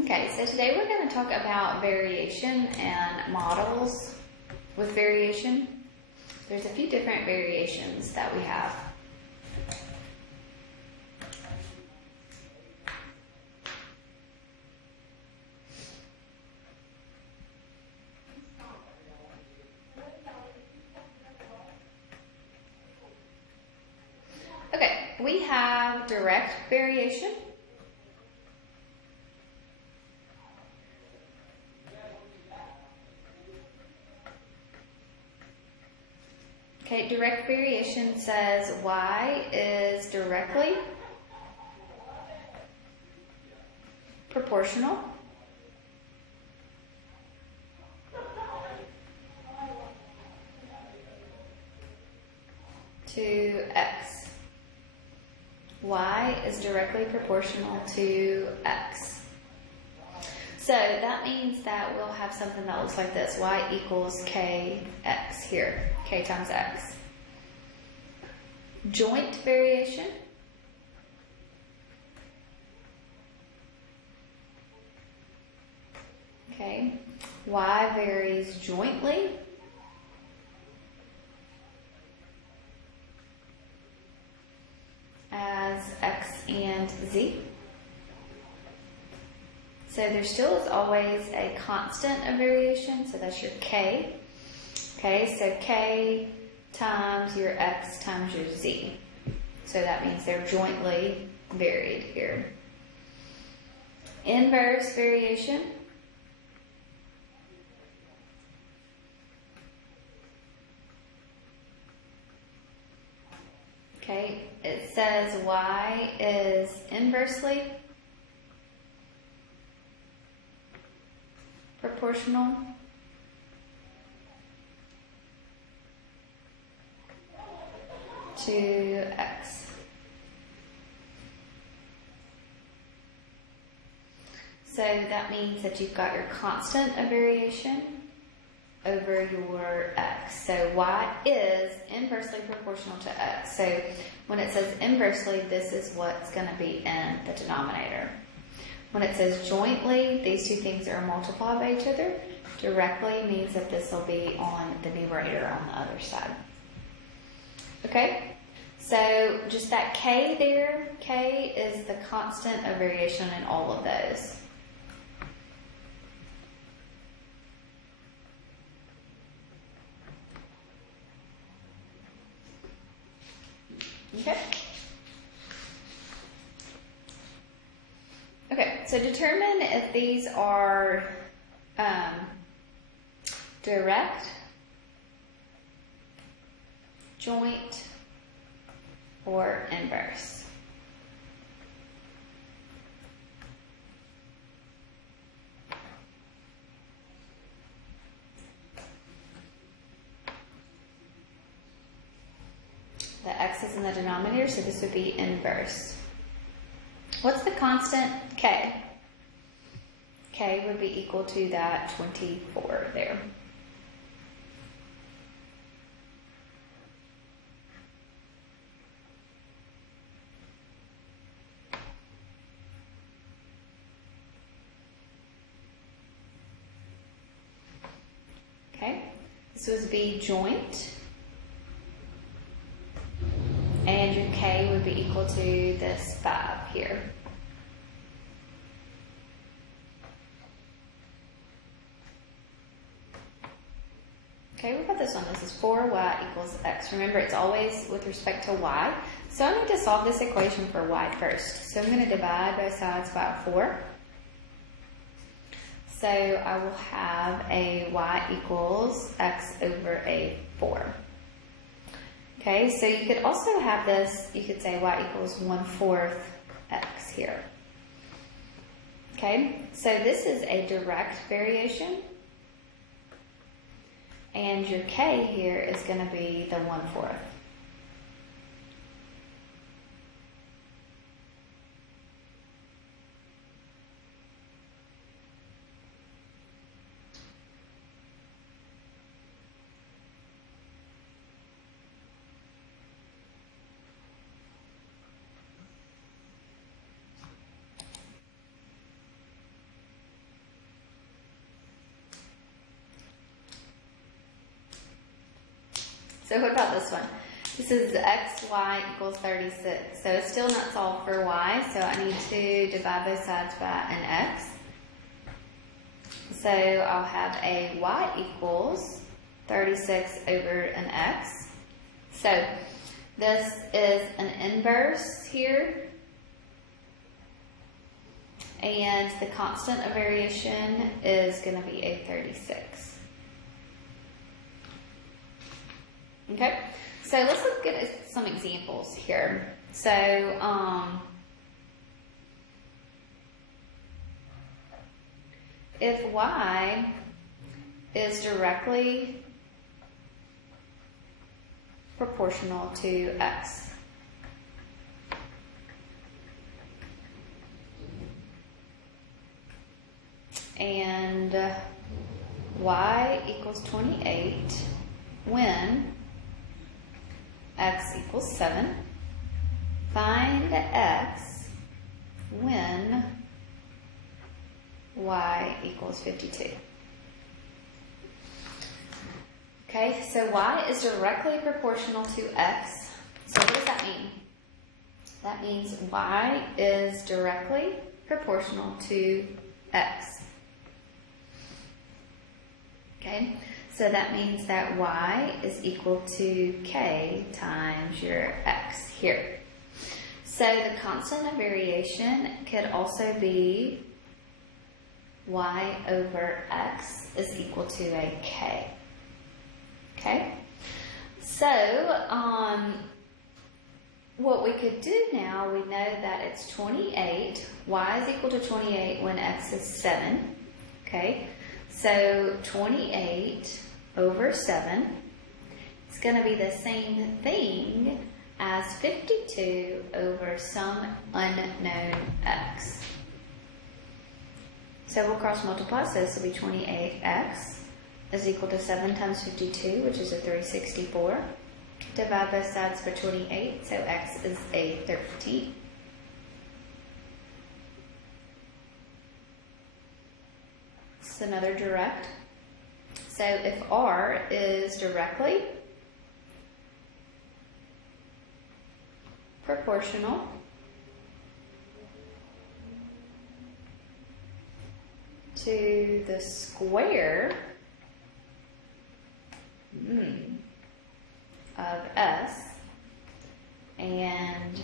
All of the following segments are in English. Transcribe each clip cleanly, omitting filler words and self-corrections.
Okay, so today we're going to talk about variation and models with variation. There's a few different variations that we have. Okay, we have direct variation. Okay, direct variation says y is directly proportional to x. Y is directly proportional to x. So that means that we'll have something that looks like this. Y equals kx here. K times x. Joint variation. Okay. Y varies jointly as x and z. So there still is always a constant of variation, so that's your k. Okay, so k times your x times your z. So that means they're jointly varied here. Inverse variation. Okay, it says y is inversely proportional to x. So that means that you've got your constant of variation over your x. So y is inversely proportional to x. So when it says inversely, this is what's going to be in the denominator. When it says jointly, these two things are multiplied by each other. Directly means that this will be on the numerator on the other side. Okay? So just that k there, k is the constant of variation in all of those. Okay? Okay, so determine if these are direct, joint, or inverse. The x is in the denominator, so this would be inverse. What's the constant? K. K would be equal to that 24 there. Okay, this would be joint. And your k would be equal to this 5 here. Okay, we've got this one. This is 4y equals x. Remember, it's always with respect to y. So I need to solve this equation for y first. So I'm going to divide both sides by 4. So I will have a y equals x over a 4. Okay, so you could also have this, you could say y equals 1/4 x here. Okay, so this is a direct variation. And your k here is going to be the 1/4. So what about this one? This is x, y equals 36. So it's still not solved for y, so I need to divide both sides by an x. So I'll have a y equals 36 over an x. So this is an inverse here. And the constant of variation is going to be a 36. Okay, so let's look at some examples here. So, if y is directly proportional to x, and y equals 28 when x equals 7. Find x when y equals 52. Okay, so y is directly proportional to x. So what does that mean? That means y is directly proportional to x. Okay, so that means that y is equal to k times your x here. So the constant of variation could also be y over x is equal to a k. Okay, so what we could do now, we know that it's 28. Y is equal to 28 when x is 7. Okay, so 28 over 7 is going to be the same thing as 52 over some unknown x. So we'll cross multiply, so this will be 28x is equal to 7 times 52, which is a 364. Divide both sides by 28, so x is a 13. This is another direct. So if r is directly proportional to the square of s, and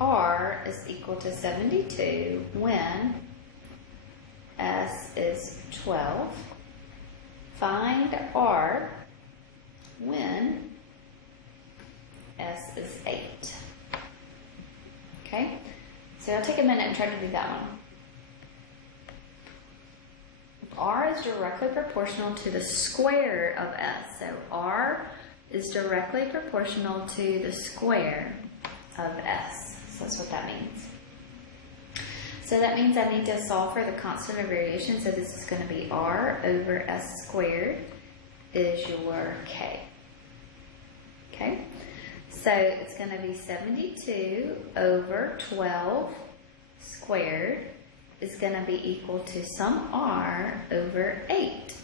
r is equal to 72 when s is 12. Find r when s is 8. Okay, so I'll take a minute and try to do that one. R is directly proportional to the square of s. So r is directly proportional to the square of s. So that's what that means. So that means I need to solve for the constant of variation. So this is going to be r over s squared is your k. Okay? So it's going to be 72 over 12 squared is going to be equal to some r over 8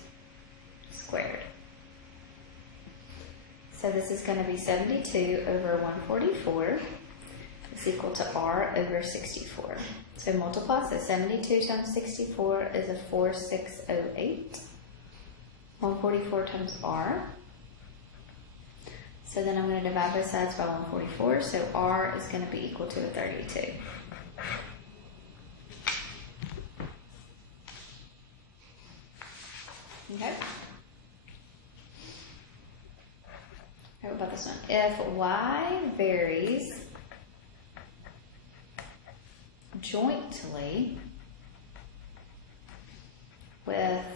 squared. So this is going to be 72 over 144 is equal to r over 64. So multiply, so 72 times 64 is a 4608. 144 times r. So then I'm going to divide both sides by 144, so r is going to be equal to a 32. Okay. How about this one? If y varies jointly with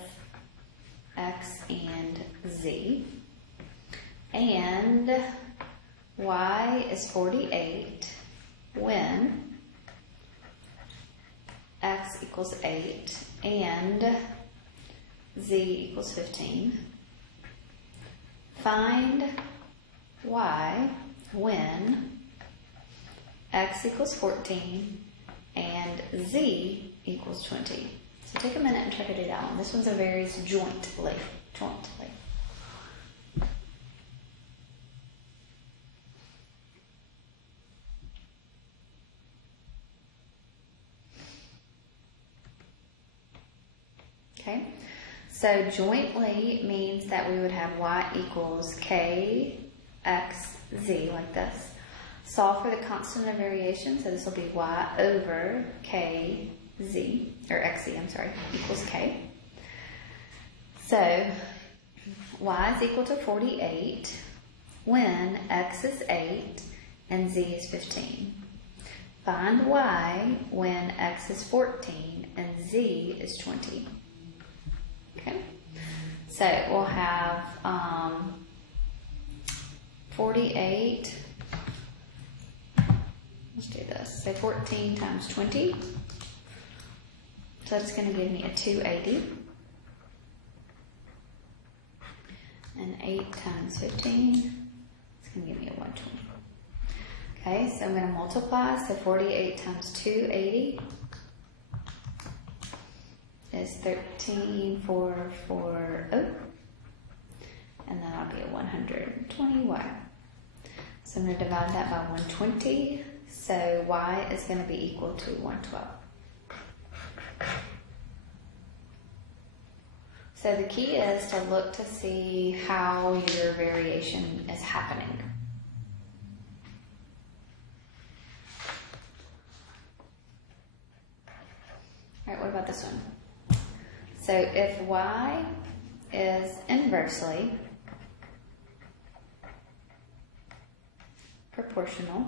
x and z, and y is 48 when x equals 8 and z equals 15. Find y when x equals 14 and z equals 20. So take a minute and try to do that one. This one's a varies jointly. Okay, so jointly means that we would have y equals k x z, like this. Solve for the constant of variation, so this will be y over k z, or xz, I'm sorry, equals k. So y is equal to 48 when x is 8 and z is 15. Find y when x is 14 and z is 20. Okay, so we'll have 48, let's do this, so 14 times 20, so that's going to give me a 280, and 8 times 15, it's going to give me a 120. Okay, so I'm going to multiply, so 48 times 280 is 13440, and that'll be a 120y. So I'm going to divide that by 120, so y is going to be equal to 112. So the key is to look to see how your variation is happening. All right, what about this one? So if y is inversely proportional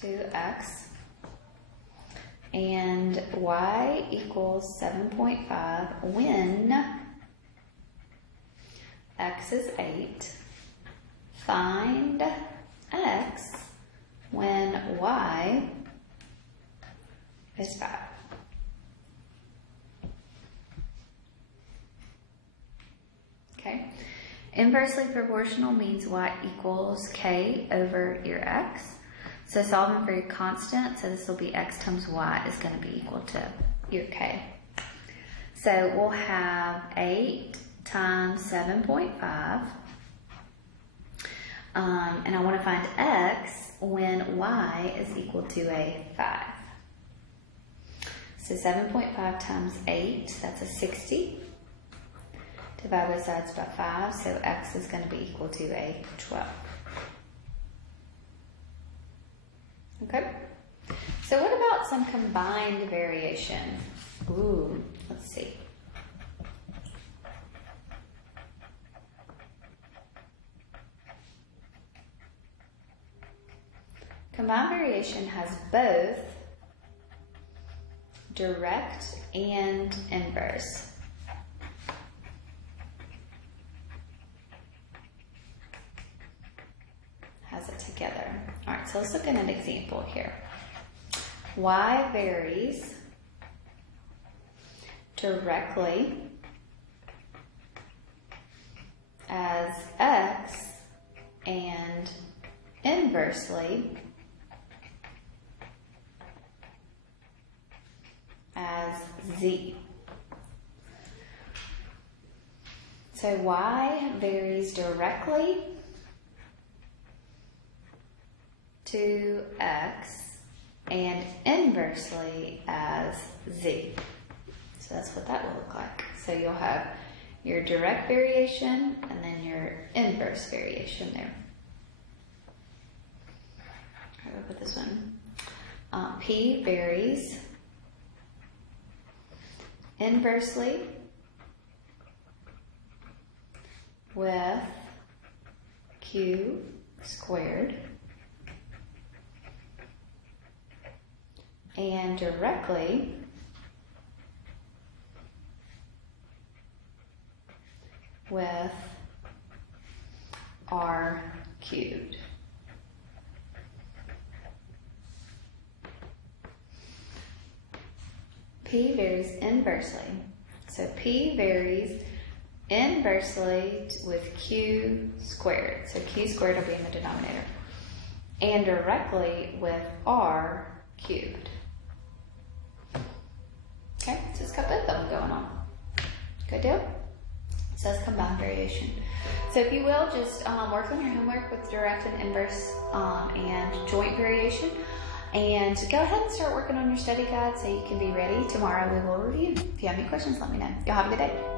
to x and y equals 7.5 when x is 8, find x when y is 5. Okay. Inversely proportional means y equals k over your x. So solving for your constant, so this will be x times y is going to be equal to your k. So we'll have 8 times 7.5. And I want to find x when y is equal to a 5. So 7.5 times 8, that's a 60. Divide both sides by 5, so x is going to be equal to a 12. Okay, so what about some combined variation? Ooh, let's see. Combined variation has both direct and inverse. Has it together. All right, so let's look at an example here. Y varies directly as x and inversely as z. So y varies directly to x and inversely as z. So that's what that will look like. So you'll have your direct variation and then your inverse variation there. All right, we'll put this one. P varies inversely with q squared and directly with r cubed. P varies inversely. So P varies inversely with q squared. So q squared will be in the denominator. And directly with r cubed. Okay, so it's got both of them going on. Good deal? So let's combine variation. So if you will, just work on your homework with direct and inverse and joint variation. And go ahead and start working on your study guide so you can be ready. Tomorrow we will review. If you have any questions, let me know. Y'all have a good day.